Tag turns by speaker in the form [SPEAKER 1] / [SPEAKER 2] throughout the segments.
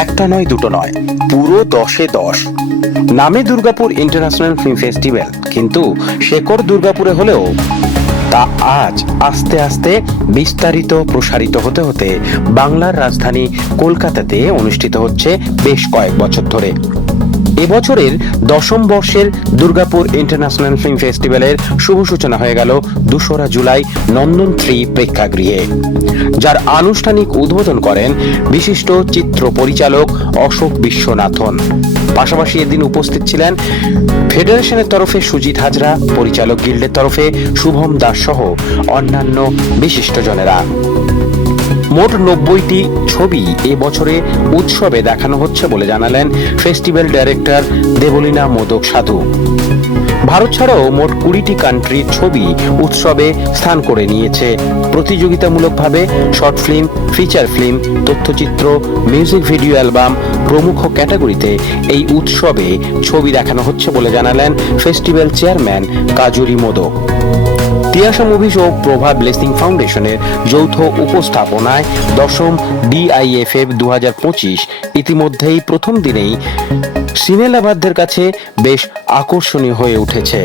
[SPEAKER 1] একটা নয়, দুটো নয়। পুরো দশে দশ। নামে দুর্গাপুর ইন্টারন্যাশনাল ফিল্ম ফেস্টিভ্যাল কিন্তু শেকড় দুর্গাপুরে হলেও তা আজ আস্তে আস্তে বিস্তারিত, প্রসারিত হতে হতে বাংলার রাজধানী কলকাতাতে অনুষ্ঠিত হচ্ছে বেশ কয়েক বছর ধরে। এবছরের দশম বর্ষের দুর্গাপুর ইন্টারন্যাশনাল ফিল্ম ফেস্টিভ্যালের শুভ সূচনা হয়ে গেল দোসরা জুলাই নন্দন থ্রি প্রেক্ষাগৃহে। যার আনুষ্ঠানিক উদ্বোধন করেন বিশিষ্ট চিত্র পরিচালক অশোক বিশ্বনাথন। পাশাপাশি এদিন উপস্থিত ছিলেন ফেডারেশনের তরফে সুজিত হাজরা, পরিচালক গিল্ডের তরফে শুভম দাস সহ অন্যান্য বিশিষ্টজনেরা মোট নব্বইটি ছবি এ বছরে উৎসবে দেখানো হচ্ছে বলে জানালেন ফেস্টিভ্যাল ডাইরেক্টর দেবলীনা মোদক সাধু। ভারত ছাড়াও মোট কুড়িটি কান্ট্রির ছবি উৎসবে স্থান করে নিয়েছে। প্রতিযোগিতামূলকভাবে শর্ট ফিল্ম, ফিচার ফিল্ম, তথ্যচিত্র, মিউজিক ভিডিও অ্যালবাম প্রমুখ ক্যাটাগরিতে এই উৎসবে ছবি দেখানো হচ্ছে বলে জানালেন festival chairman Kajuri Modak. Tiyasa movies ও প্রভা ব্লেসিং ফাউন্ডেশনের যৌথ উপস্থাপনায় দশম ডিআইএফএফ দু হাজার পঁচিশ। ইতিমধ্যেই প্রথম দিনেই সিনেলাবাদদের কাছে বেশ আকর্ষণীয় হয়ে উঠেছে।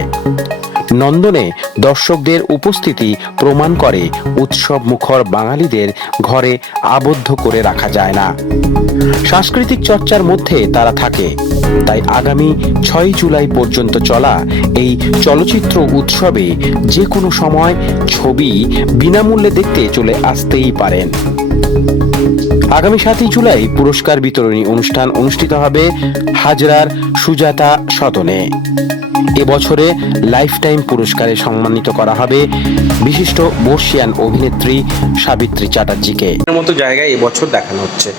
[SPEAKER 1] নন্দনে দর্শকদের উপস্থিতি প্রমাণ করে উৎসব মুখর বাঙালিদের ঘরে আবদ্ধ করে রাখা যায় না। সাংস্কৃতিক চর্চার মধ্যে তারা থাকে। তাই আগামী ছয় জুলাই পর্যন্ত চলা এই চলচ্চিত্র উৎসবে যে কোনো সময় ছবি বিনামূল্যে দেখতে চলে আসতেই পারেন। আগামী সাতই জুলাই পুরস্কার বিতরণী অনুষ্ঠান অনুষ্ঠিত হবে হাজরার সুজাতা সদনে। এবছরে লাইফ টাইম পুরস্কারে সম্মানিত করা হবে বিশিষ্ট বর্ষিয়ান অভিনেত্রী সাবিত্রী চ্যাটার্জিকে। মতো জায়গায় এবছর দেখানো হচ্ছে।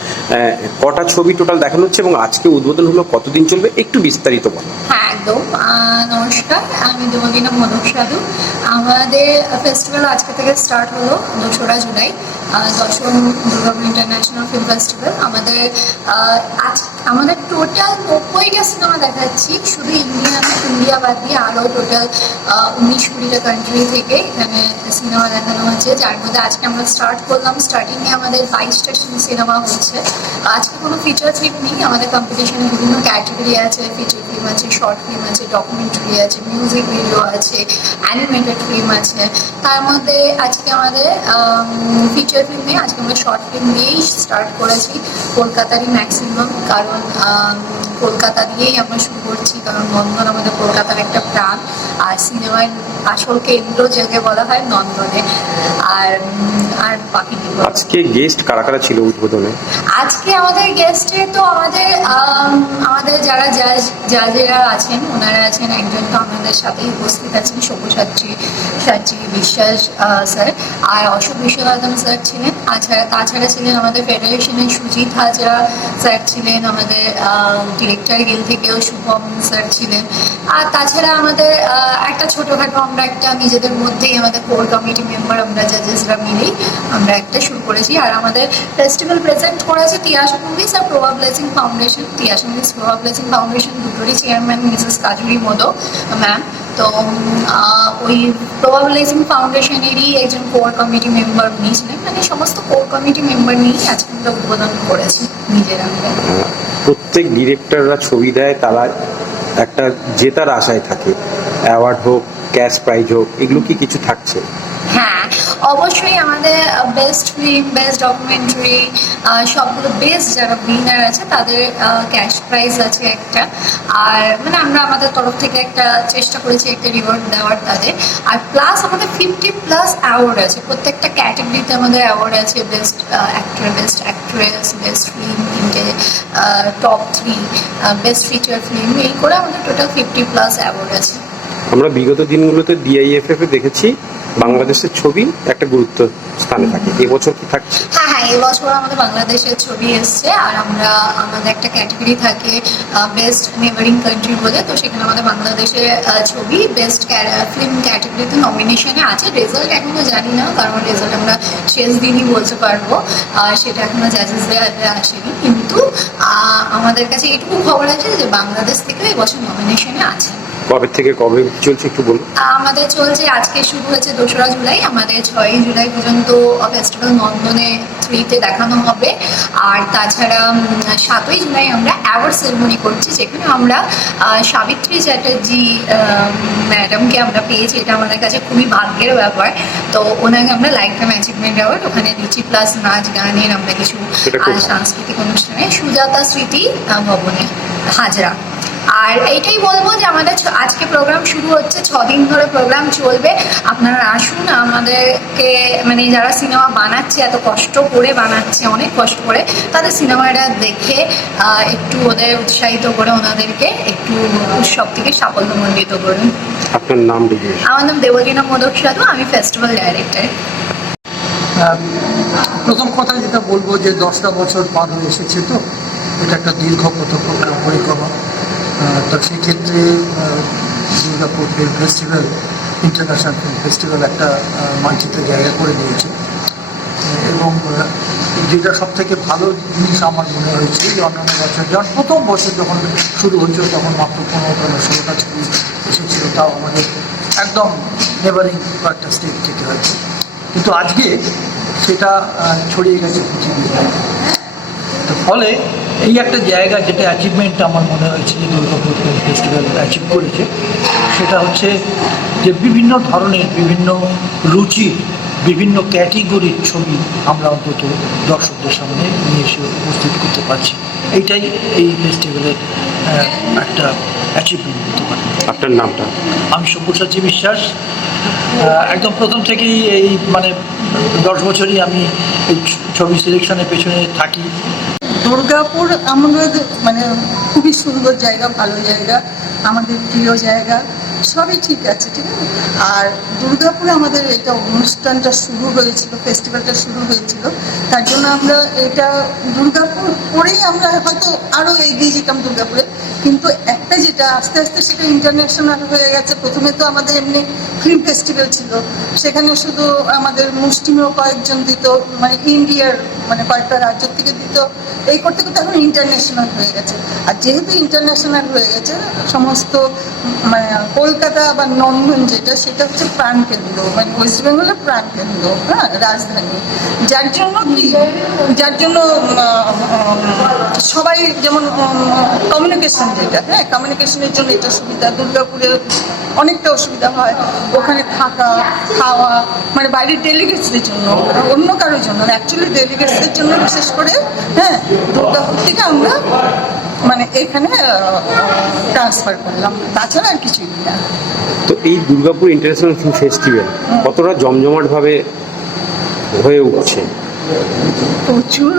[SPEAKER 1] কটা ছবি টোটাল দেখানো হচ্ছে এবং আজকে উদ্বোধন হলো কতদিন চলবে একটু বিস্তারিত বলো।
[SPEAKER 2] হ্যাঁ একদম। আহ, নমস্কার আমি দেবলীনা মনোজ সাধু। আমাদের ফেস্টিভ্যাল আজকে থেকে স্টার্ট হলো দোসরা জুলাই দশম দুর্গাপুর ইন্টারন্যাশনাল ফিল্ম ফেস্টিভ্যাল আমাদের আহ, আজ আমাদের টোটাল নব্বইটা সিনেমা দেখাচ্ছি। শুধু ইন্ডিয়া না ইন্ডিয়া বাদ দিয়ে আরও টোটাল উনিশ কুড়িটা কান্ট্রি থেকে এখানে সিনেমা দেখানো হচ্ছে যার মধ্যে আজকে আমরা স্টার্ট করলাম। স্টার্টিংয়ে আমাদের বাইশটা সিনেমা হচ্ছে আজকে কোনো ফিচার ফিল্ম নেই। আমাদের কম্পিটিশনে বিভিন্ন ক্যাটাগরি আছে। ফিচার ফিল্ম আছে শর্ট ফিল্ম আছে ডকুমেন্টারি আছে মিউজিক ভিডিও আছে অ্যানিমেটেড ফিল্ম আছে। তার মধ্যে আজকে আমাদের ফিচার ফিল্মে আজকে আমরা শর্ট ফিল্ম দিয়েই স্টার্ট করেছি। কলকাতারই ম্যাক্সিমাম কারণ কলকাতা দিয়েই আমরা শুরু করছি কারণ বন্ধন আমাদের কলকাতার একটা প্রাণ। আর সিনেমার আসল কেন্দ্র যাকে বলা হয় নন্দনে। আর আর বাকি
[SPEAKER 1] আজকে গেস্ট কারা কারা ছিল উদ্বোধনে?
[SPEAKER 2] আজকে আমাদের গেস্টে তো আমাদের আমাদের যারা জাজ জাজেরা আছেন ওনারা আছেন একজন তো আমাদের সাথেই উপস্থিত আছেন সব্যসাচী সাচী বিশ্বাস স্যার। আর অশোক বিশ্বনাথন স্যার ছিলেন। আছাড়া তাছাড়া ছিলেন আমাদের ফেডারেশনের সুজিত হাজরা স্যার ছিলেন আমাদের ডিরেক্টর গিল থেকেও শুভম স্যার ছিলেন। আর তাছাড়া আমাদের একটা ছোটোখাটো আমরা একটা নিজেদের মধ্যেই আমাদের কোর কমিটি মেম্বার আমরা জাজেসরা মিলেই আমরা একটা শুরু করেছি। আর আমাদের ফেস্টিভ্যাল প্রেজেন্ট করেছে তিয়াসা মুভিস আর Prabha blessing foundation Tiyasa movies Prabha blessing foundation দুটোরই chairman Mrs Kajuri Modak ma'am তো ওই প্রভা ব্লেসিং ফাউন্ডেশনেরই একজন কোর কমিটি মেম্বার উনি ছিলেন মানে সমস্ত কোর কমিটি মেম্বার নিয়েই আজকে আমরা উদ্বোধন করেছি নিজেরা।
[SPEAKER 1] প্রত্যেক ডিরেক্টররা ছবি দেয়, তারা একটা জেতার আশায় থাকে। অ্যাওয়ার্ড হোক, ক্যাশ প্রাইজ হোক, এগুলো কি কিছু থাকছে?
[SPEAKER 2] হ্যাঁ অবশ্যই আমাদের বেস্ট ফিল্ম বেস্ট ডকুমেন্টারি সবগুলো বেস্ট যারা উইনার আছে, তাদের ক্যাশ প্রাইজ আছে একটা। আর মানে আমরা আমাদের তরফ থেকে একটা চেষ্টা করেছি একটা রিওয়ার্ড দেওয়ার তাদের। আর প্লাস আমাদের ফিফটি প্লাস অ্যাওয়ার্ড আছে। প্রত্যেকটা ক্যাটাগরিতে আমাদের অ্যাওয়ার্ড আছে best actor best actress best film তিনটে top three best feature film এই করে আমাদের টোটাল ফিফটি প্লাস অ্যাওয়ার্ড আছে।
[SPEAKER 1] আমরা বিগত দিনগুলোতে ডিআইএফএফ এ দেখেছি বাংলাদেশের ছবি একটা গুরুত্ব স্থানে থাকে। এবছর কি থাকছে?
[SPEAKER 2] হ্যাঁ হ্যাঁ এবছর আমাদের বাংলাদেশের ছবি এসছে আর আমরা, আমাদের একটা ক্যাটাগরি থাকে বেস্ট নেবারিং কান্ট্রি বলে, তো সেখানে আমাদের বাংলাদেশের ছবি বেস্ট ফিল্ম ক্যাটাগরিতে নমিনেশনে আছে। রেজাল্ট এখনও জানি না, কারণ রেজাল্ট আমরা শেষ দিনই বলতে পারব। আর সেটা এখনও জাজেসদের আসেনি, কিন্তু আমাদের কাছে এটুকু খবর আছে যে বাংলাদেশ থেকে এবছর নমিনেশনে আছে।
[SPEAKER 1] কবে থেকে কবে চলছে একটু বলুন।
[SPEAKER 2] আমাদের চলছে আজকে শুরু হয়েছে দোসরা জুলাই আমাদের ছয়ই জুলাই পর্যন্ত ফেস্টিভ্যাল নন্দনে থ্রিতে দেখানো হবে। আর তাছাড়া সাতই জুলাই আমরা অ্যাওয়ার্ড সেরেমনি করছি যেখানে আমরা সাবিত্রী চ্যাটার্জি ম্যাডামকে আমরা পেয়েছি এটা আমাদের কাছে খুবই ভাগ্যের ব্যাপার। তো ওনাকে আমরা লাইফ টাইম অ্যাচিভমেন্ট অ্যাওয়ার্ড ওখানে দিচ্ছি প্লাস নাচ গানের আমরা কিছু? সাংস্কৃতিক অনুষ্ঠানে সুজাতা স্মৃতি ভবনে হাজরা। আর এইটাই বলব যে আমাদের আজকে প্রোগ্রাম শুরু হচ্ছে ছ দিন ধরে প্রোগ্রাম চলবে। আপনারা আসুন আমাদেরকে মানে যারা সিনেমা বানাচ্ছে এত কষ্ট করে বানাচ্ছে অনেক কষ্ট করে তাদের সিনেমাটা দেখে আহ, একটু ওদের উৎসাহিত করে ওনাদেরকে একটু উৎসব থেকে সাফল্যমণ্ডিত করুন।
[SPEAKER 1] আপনার নাম
[SPEAKER 2] আমার নাম দেবলীনা মোদক সাধু আমি ফেস্টিভ্যাল ডাইরেক্টর
[SPEAKER 3] আহ, প্রথম কথা যেটা বলব যে দশটা বছর পার হয়ে এসেছে তো এটা একটা দীর্ঘ প্রথম পরিক্রমা। আহ, তো সেই ক্ষেত্রে Durgapur film festival international film festival একটা মানচিত্রে জায়গা করে আহ, এবং যেটা সব থেকে ভালো জিনিস আমার মনে হয়েছে যে অন্যান্য বছর যখন প্রথম বছর যখন শুরু হয়েছিল তখন মাত্র পনেরোটা না ষোলোটা ছবি এসেছিল তাও আমাদের একদম নেবারিং কয়েকটা স্টেট থেকে হয়েছে। কিন্তু আজকে সেটা ছড়িয়ে গেছে পৃথিবীর ফলে এই একটা জায়গা যেটা অ্যাচিভমেন্ট আমার মনে হয়েছে যে দুর্গাপুর ফিল্ম ফেস্টিভ্যাল অ্যাচিভ করেছে সেটা হচ্ছে যে বিভিন্ন ধরনের বিভিন্ন রুচির বিভিন্ন ক্যাটেগরির ছবি আমরা অন্তত দর্শকদের সামনে নিয়ে এসে উপস্থিত করতে পারছি। এইটাই এই ফেস্টিভ্যালের একটা অ্যাচিভমেন্ট বলতে পারি
[SPEAKER 1] আপনার নামটা?
[SPEAKER 3] আমি সব্যসাচী বিশ্বাস। একদম প্রথম থেকেই এই মানে দশ বছরই আমি এই ছবি সিলেকশনের পেছনে থাকি।
[SPEAKER 4] দুর্গাপুর আমাদের মানে খুবই সুন্দর জায়গা, ভালো জায়গা, আমাদের প্রিয় জায়গা, সবই ঠিক আছে ঠিক আছে? আর দুর্গাপুরে আমাদের এটা অনুষ্ঠানটা শুরু হয়েছিল ফেস্টিভ্যালটা শুরু হয়েছিল। তার জন্য আমরা এটা দুর্গাপুর পরেই আমরা হয়তো আরও এগিয়ে যেতাম দুর্গাপুরে। কিন্তু একটা যেটা আস্তে আস্তে সেটা ইন্টারন্যাশনাল হয়ে গেছে। প্রথমে তো আমাদের এমনি ফিল্ম ফেস্টিভ্যাল ছিল। সেখানে শুধু আমাদের মুষ্টিমেয় কয়েকজন দিত মানে ইন্ডিয়ার মানে কয়েকটা রাজ্য থেকে দিত। এই করতে করতে এখন ইন্টারন্যাশনাল হয়ে গেছে। আর যেহেতু ইন্টারন্যাশনাল হয়ে গেছে, সমস্ত মানে কলকাতা বা নন্দন যেটা, সেটা হচ্ছে প্রাণকেন্দ্র মানে ওয়েস্ট বেঙ্গলের প্রাণকেন্দ্র হ্যাঁ রাজধানী। যার জন্য কি? যার জন্য সবাই যেমন কমিউনিকেশন যেটা হ্যাঁ কমিউনিকেশনের জন্য এটা সুবিধা দুর্গাপুরে অনেকটা অসুবিধা হয়। ওখানে থাকা খাওয়া মানে বাইরের ডেলিগেটসদের জন্য অন্য কারোর জন্য অ্যাকচুয়ালি ডেলিগেটসদের জন্য বিশেষ করে হ্যাঁ দুর্গাপুর থেকে আমরা মানে এখানে ট্রান্সফার করলাম। তাছাড়া আর কিছুই না।
[SPEAKER 1] তো এই দুর্গাপুর ইন্টারন্যাশনাল ফিল্ম ফেস্টিভ্যাল কতটা জমজমাটভাবে হয়ে উঠছে?
[SPEAKER 4] প্রচুর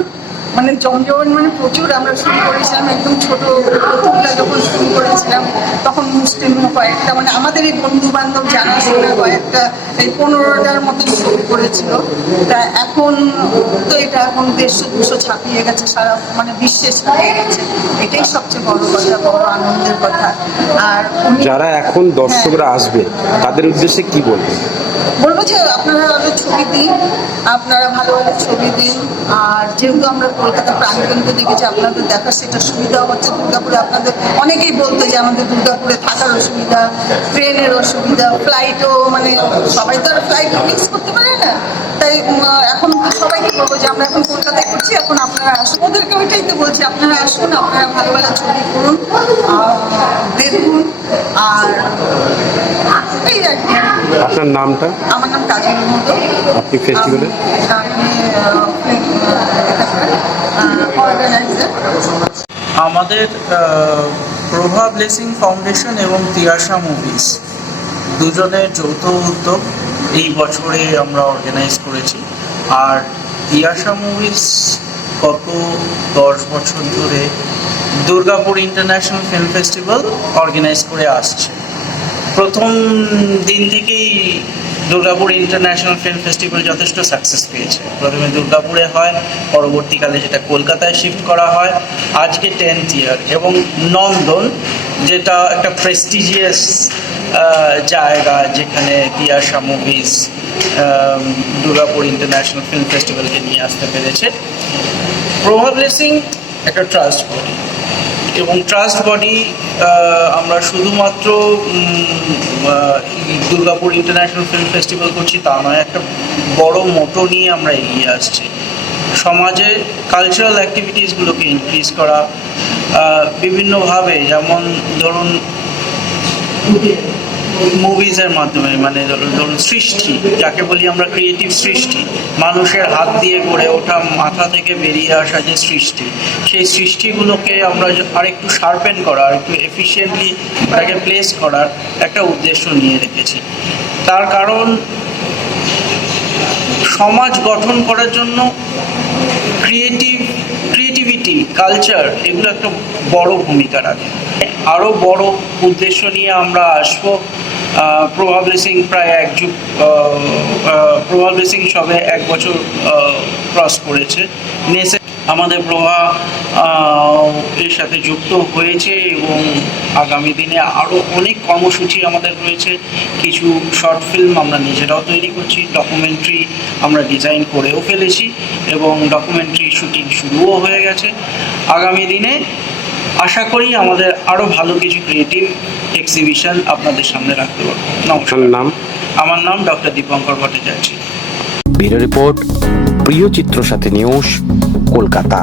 [SPEAKER 4] মানে জমজমাট মানে প্রচুর আমরা শুরু করেছিলাম একদম ছোট প্রথমটা যখন শুরু করেছিলাম তখন মুসলিম কয়েকটা মানে আমাদের এই বন্ধু বান্ধব জানাশোনা কয়েকটা এই পনেরোটার মতো শুরু করেছিল। তা এখন তো এটা এখন দেড়শো দুশো ছাপিয়ে গেছে সারা মানে বিশ্বে ছাপিয়ে গেছে। এটাই সবচেয়ে বড় কথা বড় আনন্দের কথা। আর
[SPEAKER 1] যারা এখন দর্শকরা আসবে তাদের উদ্দেশ্যে কি বলবে
[SPEAKER 4] বলব যে আপনারা আরও ছবি দিন, আপনারা ভালো ভালো ছবি দিন। আর যেহেতু আমরা কলকাতা প্রাণকেন্দ্র দেখেছি, আপনাদের দেখার সেটা সুবিধা হচ্ছে। দুর্গাপুরে আপনাদের অনেকেই বলতো যে আমাদের দুর্গাপুরে থাকার অসুবিধা, ট্রেনের অসুবিধা ফ্লাইটও মানে সবাই তো আর ফ্লাইট মিক্স করতে পারে না। তাই এখন সবাইকে বলব যে আমরা এখন কলকাতায় করছি, এখন আপনারা আসুন। ওদেরকে ওইটাই তো বলছি, আপনারা আসুন, আপনারা ভালো ভালো ছবি করুন দেখুন, আর এই আর কি।
[SPEAKER 1] আপনার নামটা?
[SPEAKER 4] আমার নাম কাজল মতো
[SPEAKER 1] আপনি ফেস্টিভ্যালে
[SPEAKER 5] আমাদের প্রভা ব্লেসিং ফাউন্ডেশন এবং তিয়াশা মুভিজ দুজনের যৌথ উদ্যোগ এই বছরে আমরা অর্গানাইজ করেছি। আর তিয়াশা মুভিজ গত দশ বছর ধরে Durgapur international film festival organise করে আসছে। প্রথম দিন থেকেই দুর্গাপুর ইন্টারন্যাশনাল ফিল্ম ফেস্টিভ্যাল যথেষ্ট সাকসেস পেয়েছে। প্রথমে দুর্গাপুরে হয়, পরবর্তীকালে যেটা কলকাতায় শিফট করা হয়, আজকে টেন্থ ইয়ার এবং নন্দন, যেটা একটা প্রেস্টিজিয়াস জায়গা যেখানে Tiyasha movies Durgapur international film ফেস্টিভ্যালকে নিয়ে আসতে পেরেছে। প্রভাব ব্লেসিং একটা ট্রাস্ট এবং ট্রাস্ট বডি আমরা শুধুমাত্র দুর্গাপুর ইন্টারন্যাশনাল ফিল্ম ফেস্টিভ্যাল করছি তা নয়, একটা বড় মোটো নিয়ে আমরা এগিয়ে আসছি। সমাজে কালচারাল অ্যাক্টিভিটিসগুলোকে ইনক্রিজ করা বিভিন্নভাবে, যেমন ধরুন মুভিজের মাধ্যমে মানে ধরুন সৃষ্টি, যাকে বলি আমরা ক্রিয়েটিভ সৃষ্টি, মানুষের হাত দিয়ে গড়ে ওঠা, মাথা থেকে বেরিয়ে আসা যে সৃষ্টি, সেই সৃষ্টিগুলোকে আমরা আরেকটু শার্পেন করা, আরেকটু এফিসিয়েন্টলি তাকে প্লেস করার একটা উদ্দেশ্য নিয়ে রেখেছি। তার কারণ, সমাজ গঠন করার জন্য ক্রিয়েটিভ ক্রিয়েটিভিটি কালচার এগুলো একটা বড় ভূমিকা রাখে। আরও বড় উদ্দেশ্য নিয়ে আমরা আসব প্রভাব ব্লেসিং প্রায় এক যুগ প্রভাব ব্লেসিং সবে এক বছর ক্রস করেছে। নেসে আমাদের প্রভা এর সাথে যুক্ত হয়েছে এবং আগামী দিনে আরও অনেক কর্মসূচি আমাদের রয়েছে। কিছু শর্ট ফিল্ম আমরা নিজেরাও তৈরি করছি ডকুমেন্টারি আমরা ডিজাইন করেও ফেলেছি এবং ডকুমেন্টারি শুটিং শুরুও হয়ে গেছে। আগামী দিনে আশা করি আমাদের আরও ভালো কিছু ক্রিয়েটিভ এক্সিবিশন আপনাদের সামনে রাখতে পারব। নমস্কার।
[SPEAKER 1] নাম?
[SPEAKER 5] আমার নাম doctor Dipankar Bhattacharya.
[SPEAKER 1] Bureau report প্রিয় চিত্র সাথে নিউজ কলকাতা।